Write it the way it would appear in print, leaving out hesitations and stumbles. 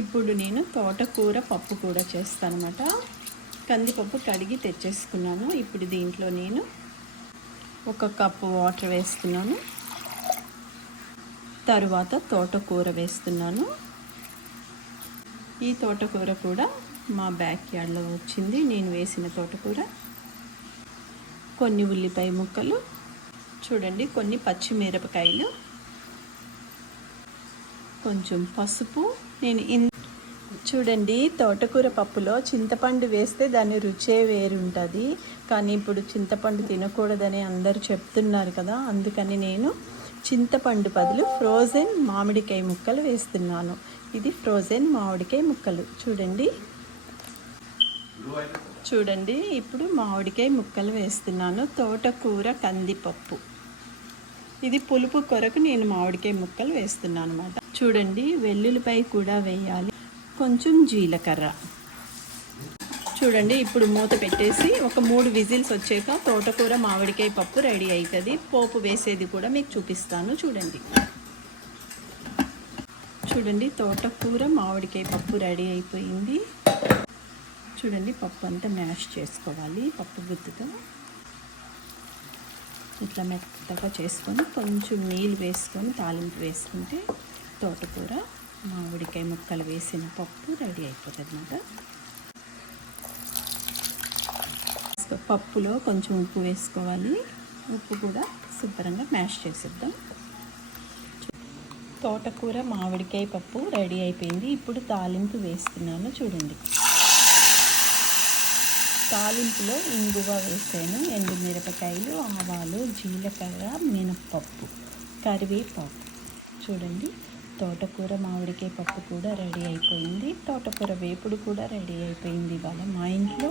ఇప్పుడు నేను తోటకూర పప్పు కూడా చేస్తానమాట. కందిపప్పు కడిగి తెచ్చేసుకున్నాను. ఇప్పుడు దీంట్లో నేను 1 కప్పు వాటర్ వేస్తున్నాను. తరువాత తోటకూర వేస్తున్నాను. ఈ తోటకూర కూడా మా బ్యాక్ యార్డ్లో వచ్చింది, నేను వేసిన తోటకూర. కొన్ని ఉల్లిపాయ ముక్కలు, చూడండి కొన్ని పచ్చిమిరపకాయలు, కొంచెం పసుపు. చూడండి, తోటకూర పప్పులో చింతపండు వేస్తే దాని రుచే వేరుంటుంది. కానీ ఇప్పుడు చింతపండు తినకూడదని అందరూ చెప్తున్నారు కదా, అందుకని నేను చింతపండు బదులు ఫ్రోజన్ మామిడికాయ ముక్కలు వేస్తున్నాను. ఇది ఫ్రోజన్ మామిడికాయ ముక్కలు. చూడండి ఇప్పుడు మామిడికాయ ముక్కలు వేస్తున్నాను. తోటకూర కందిపప్పు, ఇది పులుపు కొరకు నేను మామిడికాయ ముక్కలు వేస్తున్నాను అన్నమాట. చూడండి, వెల్లుల్లిపాయ కూడా వేయాలి, కొంచెం జీలకర్ర. చూడండి, ఇప్పుడు మూత పెట్టేసి ఒక 3 విజిల్స్ వచ్చాక తోటకూర మామిడికాయ పప్పు రెడీ అవుతుంది. పోపు వేసేది కూడా మీకు చూపిస్తాను. చూడండి తోటకూర మామిడికాయ పప్పు రెడీ అయిపోయింది. చూడండి, పప్పు అంతా మ్యాష్ చేసుకోవాలి. పప్పు గుత్తుతో ఇట్లా మెత్తగా చేసుకొని కొంచెం నీళ్ళు వేసుకొని తాలింపు వేసుకుంటే తోటకూర మామిడికాయ ముక్కలు వేసిన పప్పు రెడీ అయిపోతుంది అన్నమాట. పప్పులో కొంచెం ఉప్పు వేసుకోవాలి. ఉప్పు కూడా శుభ్రంగా మ్యాష్ చేసేద్దాం. తోటకూర మామిడికాయ పప్పు రెడీ అయిపోయింది. ఇప్పుడు తాలింపు వేస్తున్నాను. చూడండి, తాలింపులో ఇంగువ వేసాను, ఎండుమిరపకాయలు, ఆవాలు, జీలకర్ర, మినప్పప్పు, కరివేపాకు. చూడండి, తోటకూర మామిడికాయ పప్పు కూడా రెడీ అయిపోయింది. తోటకూర వేపుడు కూడా రెడీ అయిపోయింది ఇవాళ మా ఇంట్లో.